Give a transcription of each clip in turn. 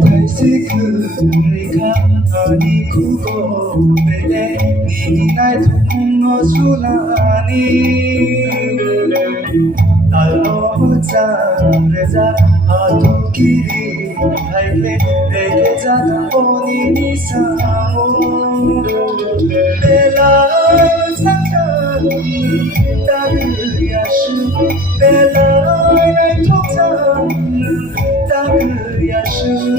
달색으리가 아니고 내내 니니 날 통로수라니 날 너무 잘해자 아토끼리 달게 내게 다가오니 이상호 내가 상상하는 따그야시 내가 날 통장하는 따그야시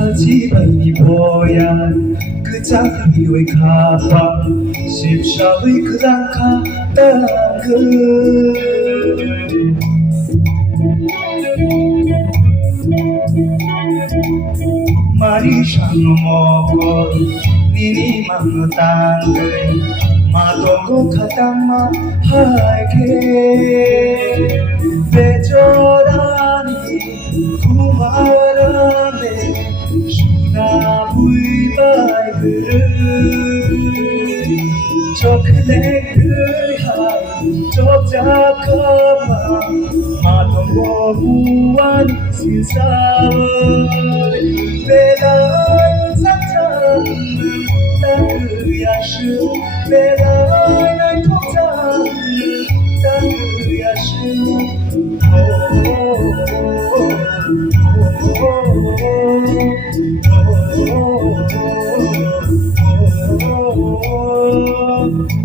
서집은 이보얀 그 장미의 가방 십사의 그랑 가다그 마리샹노 먹고 니니 망노 땅을 마동고 가다마 할게 배절하니 구마람에 나무의 발그릇 저 그네 그한 적잡가마 마동고 무한 신사월 내가 상상하는 따그야슈 내가 날 통장하는 따그야슈 Oh